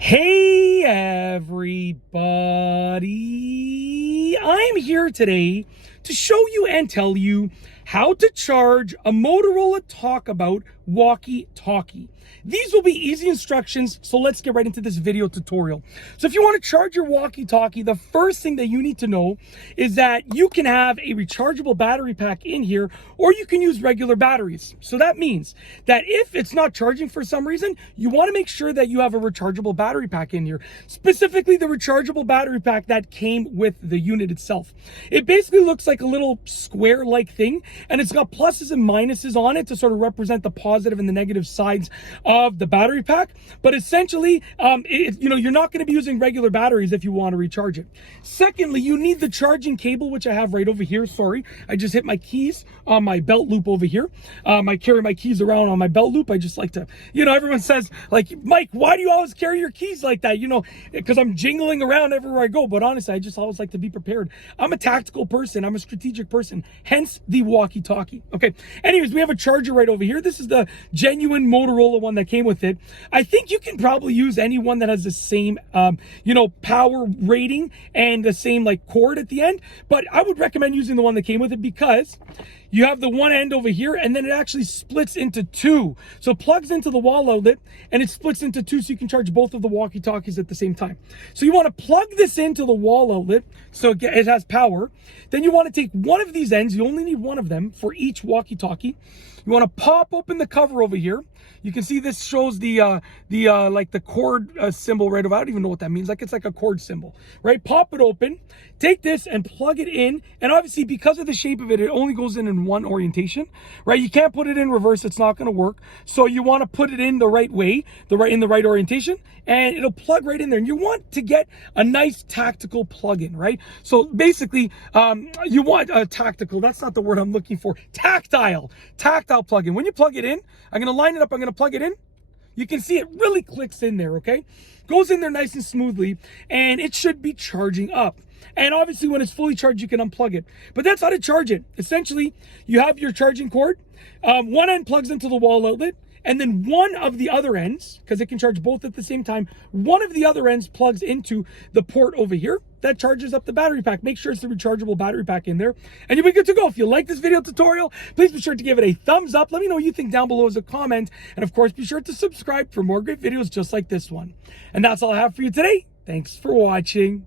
Hey everybody, I'm here today to show you and tell you how to charge a Motorola Talkabout Walkie Talkie. These will be easy instructions, so let's get right into this video tutorial. So if you want to charge your walkie-talkie, the first thing that you need to know is that you can have a rechargeable battery pack in here, or you can use regular batteries. So that means that if it's not charging for some reason, you want to make sure that you have a rechargeable battery pack in here, specifically the rechargeable battery pack that came with the unit itself. It basically looks like a little square-like thing, and it's got pluses and minuses on it to sort of represent the positive and the negative sides of the battery pack. But essentially, you're not going to be using regular batteries if you want to recharge it. Secondly, you need the charging cable, which I have right over here. Sorry, I just hit my keys on my belt loop over here. I carry my keys around on my belt loop. I just like to, everyone says, like, Mike, why do you always carry your keys like that? Because I'm jingling around everywhere I go. But honestly, I just always like to be prepared. I'm a tactical person. I'm a strategic person, hence the walkie-talkie. Okay, anyways, we have a charger right over here. This is the genuine Motorola one that came with it. I think you can probably use any one that has the same, power rating and the same like cord at the end. But I would recommend using the one that came with it because you have the one end over here and then it actually splits into two. So it plugs into the wall outlet and it splits into two so you can charge both of the walkie-talkies at the same time. So you want to plug this into the wall outlet so it has power. Then you want to take one of these ends. You only need one of them for each walkie-talkie. You want to pop open the cover over here. You can see this shows the cord symbol right over. I don't even know what that means. Like, it's like a cord symbol, right? Pop it open, take this and plug it in. And obviously, because of the shape of it, it only goes in one orientation, right? You can't put it in reverse. It's not going to work. So you want to put it in the right way, in the right orientation, and it'll plug right in there. And you want to get a nice tactical plug-in, right? So basically, you want a tactical. That's not the word I'm looking for. Tactile plug-in. When you plug it in, I'm going to line it up. I'm going to plug it in. You can see it really clicks in there, okay? Goes in there nice and smoothly, and it should be charging up. And obviously, when it's fully charged, you can unplug it. But that's how to charge it. Essentially, you have your charging cord. One end plugs into the wall outlet, and then one of the other ends, because it can charge both at the same time, one of the other ends plugs into the port over here that charges up the battery pack. Make sure it's the rechargeable battery pack in there, and you'll be good to go. If you like this video tutorial, please be sure to give it a thumbs up. Let me know what you think down below as a comment, and of course, be sure to subscribe for more great videos just like this one. And that's all I have for you today. Thanks for watching.